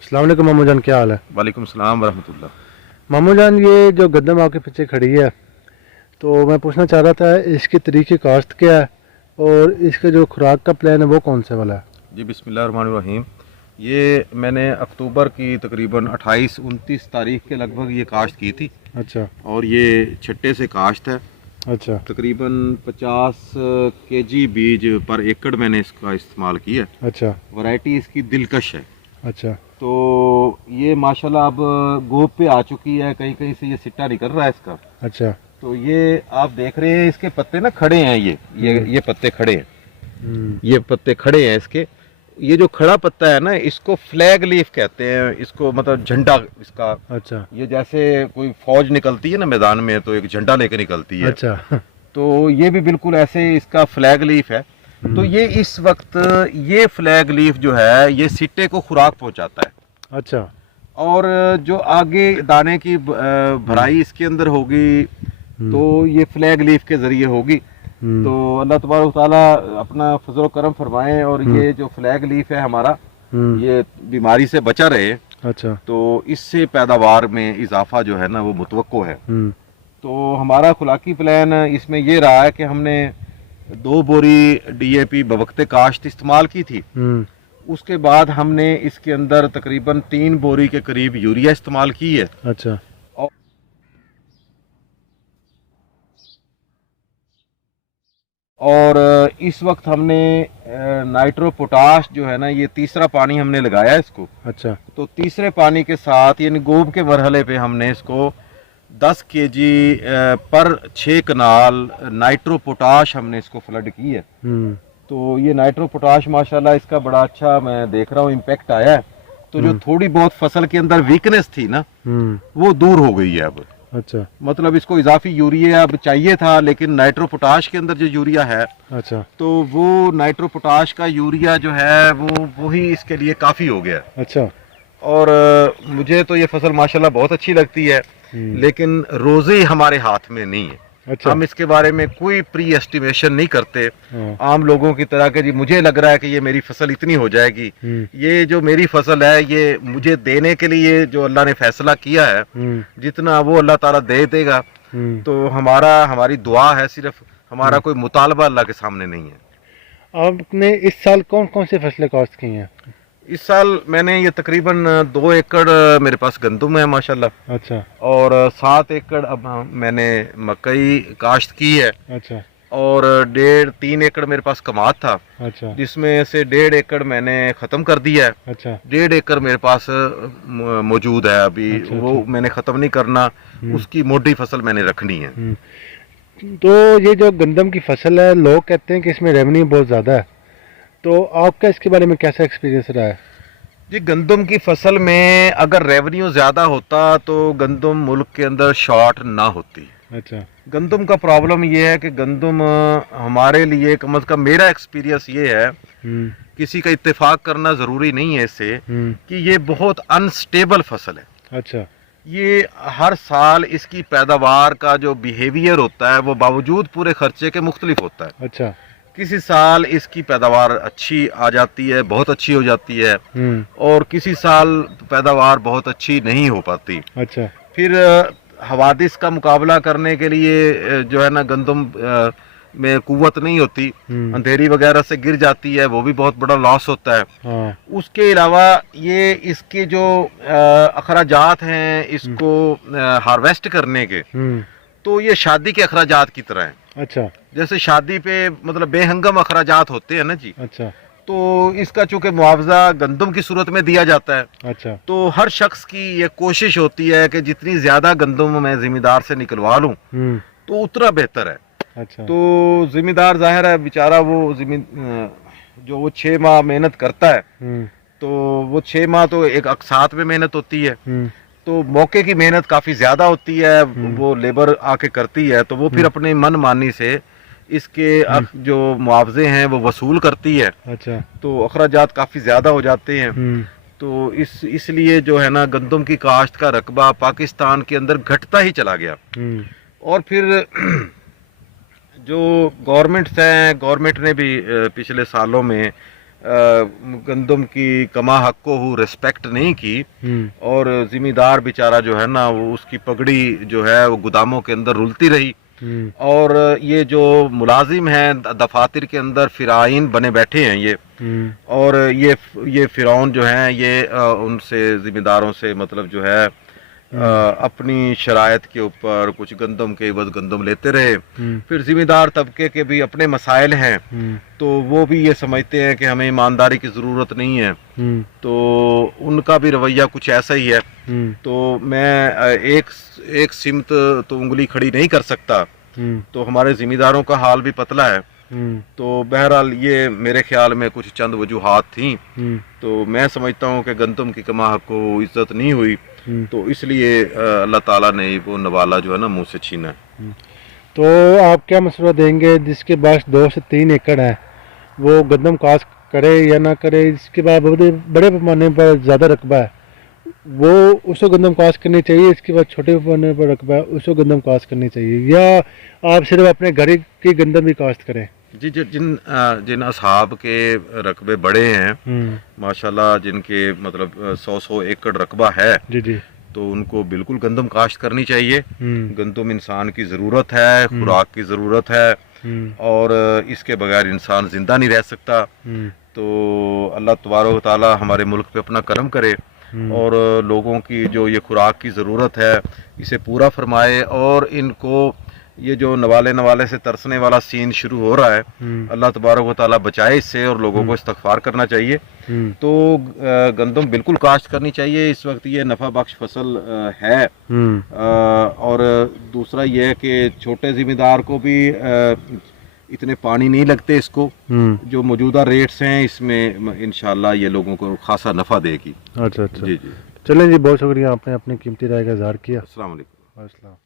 अस्सलाम वालेकुम मामू जान, क्या हाल है? वालेकुम सलाम वरहमतुल्लाह। मामू जान, ये जो गंदम आपके पीछे खड़ी है, तो मैं पूछना चाह रहा था इसके तरीके काश्त क्या है और इसका जो खुराक का प्लान है वो कौन से वाला है? जी बिस्मिल्लाहिर्रहमानिर्रहीम। ये मैंने अक्टूबर की तकरीबन 28-29 तारीख के लगभग ये काश्त की थी अच्छा। और ये छट्टे से काश्त है। अच्छा। तकरीबन 50 केजी बीज पर एकड़ मैंने इसका इस्तेमाल किया। अच्छा। वैरायटी इसकी दिलकश है। अच्छा। तो ये माशाल्लाह अब गोब पे आ चुकी है, कहीं कहीं से ये सिट्टा निकल रहा है इसका। अच्छा। तो ये आप देख रहे हैं इसके पत्ते ना खड़े हैं, ये पत्ते खड़े हैं, ये पत्ते खड़े हैं इसके। ये जो खड़ा पत्ता है ना, इसको फ्लैग लीफ कहते हैं, इसको मतलब झंडा इसका। अच्छा। ये जैसे कोई फौज निकलती है ना मैदान में तो एक झंडा लेकर निकलती है, अच्छा। तो ये भी बिल्कुल ऐसे इसका फ्लैग लीफ है। तो ये इस वक्त ये फ्लैग लीफ जो है ये सिट्टे को खुराक पहुंचाता है। अच्छा। और जो आगे दाने की भराई इसके अंदर होगी तो ये फ्लैग लीफ के जरिए होगी। तो अल्लाह तबारक ताला अपना फजल करम फरमाए और ये जो फ्लैग लीफ है हमारा ये बीमारी से बचा रहे। अच्छा। तो इससे पैदावार में इजाफा जो है ना वो मुतवक्को है। तो हमारा खुराकी प्लान इसमें ये रहा है कि हमने 2 बोरी DAP बवक्ते काश्त इस्तेमाल की थी। उसके बाद हमने इसके अंदर तकरीबन 3 बोरी के करीब यूरिया इस्तेमाल की है। अच्छा। और इस वक्त हमने नाइट्रो पोटाश जो है ना ये तीसरा पानी हमने लगाया है इसको। अच्छा। तो तीसरे पानी के साथ यानी गोब के मरहले पे हमने इसको 10 केजी पर 6 कनाल नाइट्रो पोटाश हमने इसको फ्लड की है। तो ये नाइट्रो पोटाश माशाल्लाह इसका बड़ा अच्छा मैं देख रहा हूँ इम्पैक्ट आया है। तो जो थोड़ी बहुत फसल के अंदर वीकनेस थी ना वो दूर हो गई है अब। अच्छा। मतलब इसको इजाफी यूरिया अब चाहिए था, लेकिन नाइट्रो पोटाश के अंदर जो यूरिया है, अच्छा, तो वो नाइट्रो पोटाश का यूरिया जो है वो ही इसके लिए काफ़ी हो गया। अच्छा। और मुझे तो ये फसल माशाल्लाह बहुत अच्छी लगती है, लेकिन रोज़े हमारे हाथ में नहीं है। अच्छा। हम इसके बारे में कोई प्री एस्टिमेशन नहीं करते हाँ। आम लोगों की तरह के जी मुझे लग रहा है कि ये मेरी फसल इतनी हो जाएगी। ये जो मेरी फसल है ये मुझे देने के लिए जो अल्लाह ने फैसला किया है जितना वो अल्लाह ताला दे देगा। तो हमारी दुआ है सिर्फ, हमारा कोई मुतालबा अल्लाह के सामने नहीं है। आपने इस साल कौन कौन सी फसलें काश्त की हैं? इस साल मैंने ये तकरीबन 2 एकड़ मेरे पास गंदम है माशाल्लाह। अच्छा। और 7 एकड़ अब मैंने मकई काश्त की है। अच्छा। और 1.5-3 एकड़ मेरे पास कमाद था। अच्छा। जिसमें से 1.5 एकड़ मैंने ख़त्म कर दिया है। अच्छा। 1.5 एकड़ मेरे पास मौजूद है अभी। अच्छा। वो अच्छा। मैंने ख़त्म नहीं करना, उसकी मोटी फसल मैंने रखनी है। तो ये जो गंदम की फसल है, लोग कहते हैं कि इसमें रेवेन्यू बहुत ज़्यादा है, तो आपका इसके बारे में कैसा एक्सपीरियंस रहा है? जी गंदम की फसल में अगर रेवेन्यू ज़्यादा होता तो गंदम मुल्क के अंदर शॉर्ट ना होती। अच्छा। गंदम का प्रॉब्लम ये है कि गंदम हमारे लिए कम अज़ कम मेरा एक्सपीरियंस ये है, किसी का इत्तेफाक करना ज़रूरी नहीं है इससे, कि ये बहुत अनस्टेबल फसल है। अच्छा। ये हर साल इसकी पैदावार का जो बिहेवियर होता है वो बावजूद पूरे खर्चे के मुख्तलिफ होता है। अच्छा। किसी साल इसकी पैदावार अच्छी आ जाती है, बहुत अच्छी हो जाती है, और किसी साल पैदावार बहुत अच्छी नहीं हो पाती। अच्छा। फिर हवादिस का मुकाबला करने के लिए जो है ना गंदम में कुव्वत नहीं होती, अंधेरी वगैरह से गिर जाती है, वो भी बहुत बड़ा लॉस होता है। हाँ। उसके अलावा ये इसके जो अखराजात हैं इसको हार्वेस्ट करने के, तो ये शादी के अखराजात की तरह हैं। अच्छा। जैसे शादी पे मतलब बेहंगम अखराजात होते हैं ना जी। अच्छा। तो इसका चूंकि मुआवजा गंदम की सूरत में दिया जाता है, अच्छा। तो हर शख्स की ये कोशिश होती है कि जितनी ज्यादा गंदम मैं जिम्मेदार से निकलवा लूं तो उतना बेहतर है। अच्छा। तो जिम्मेदार जाहिर है बेचारा जो वो 6 माह मेहनत करता है, तो वो 6 माह तो एक अकसात में मेहनत होती है, तो मौके की मेहनत काफ़ी ज़्यादा होती है, वो लेबर आके करती है, तो वो फिर अपने मन मानी से इसके जो मुआवजे हैं वो वसूल करती है। अच्छा। तो अखराजात काफ़ी ज़्यादा हो जाते हैं। तो इसलिए जो है ना गंदम की काश्त का रकबा पाकिस्तान के अंदर घटता ही चला गया। और फिर जो गवर्नमेंट्स हैं, गवर्नमेंट ने भी पिछले सालों में गंदम की कमा हक को रिस्पेक्ट नहीं की और जिम्मेदार बेचारा जो है ना वो उसकी पगड़ी जो है वो गोदामों के अंदर रुलती रही और ये जो मुलाजिम हैं दफातर के अंदर फिराइन बने बैठे हैं ये और ये फिरौन जो हैं ये उनसे जिम्मेदारों से मतलब जो है अपनी शरायत के ऊपर कुछ गंदम के एवज गंदम लेते रहे। फिर जिम्मेदार तबके के भी अपने मसाइल हैं तो वो भी ये समझते हैं कि हमें ईमानदारी की ज़रूरत नहीं है, तो उनका भी रवैया कुछ ऐसा ही है। तो मैं एक सिमत तो उंगली खड़ी नहीं कर सकता, तो हमारे जिम्मेदारों का हाल भी पतला है। तो बहरहाल ये मेरे ख्याल में कुछ चंद वजूहात थी, तो मैं समझता हूँ कि गंदम की कमा हक को इज्जत नहीं हुई, तो इसलिए अल्लाह ताला ने वो नवाला जो है ना मुँह से छीना है। तो आप क्या मशवरा देंगे जिसके पास 2 से 3 एकड़ है वो गंदम काश्त करे या ना करे, इसके बाद बड़े पैमाने पर ज़्यादा रकबा है वो उसको गंदम काश्त करनी चाहिए, इसके बाद छोटे पैमाने पर रकबा है उसको गंदम काश्त करनी चाहिए, या आप सिर्फ अपने घर की गंदम ही काश्त करें? जी जिन असहाब के रकबे बड़े हैं माशाल्लाह, जिनके मतलब 100 एकड़ रकबा है जी, तो उनको बिल्कुल गंदम काश्त करनी चाहिए। गंदम इंसान की ज़रूरत है, खुराक की ज़रूरत है और इसके बगैर इंसान ज़िंदा नहीं रह सकता। तो अल्लाह तबारक व तआला हमारे मुल्क पे अपना करम करे और लोगों की जो ये खुराक की ज़रूरत है इसे पूरा फरमाए, और इनको ये जो नवाले से तरसने वाला सीन शुरू हो रहा है अल्लाह तबारक व तआला बचाए इससे, और लोगों को इस्तगफार करना चाहिए। तो गंदम बिल्कुल काश्त करनी चाहिए, इस वक्त ये नफ़ा बख्श फसल है। और दूसरा ये है कि छोटे ज़िम्मेदार को भी इतने पानी नहीं लगते इसको, जो मौजूदा रेट्स हैं इसमें इंशाल्लाह ये लोगों को खासा नफ़ा देगी। अच्छा जी। चलें जी, बहुत शुक्रिया, आपने अपनी कीमती राय का इज़हार किया। अस्सलाम वालेकुम। अस्सलाम।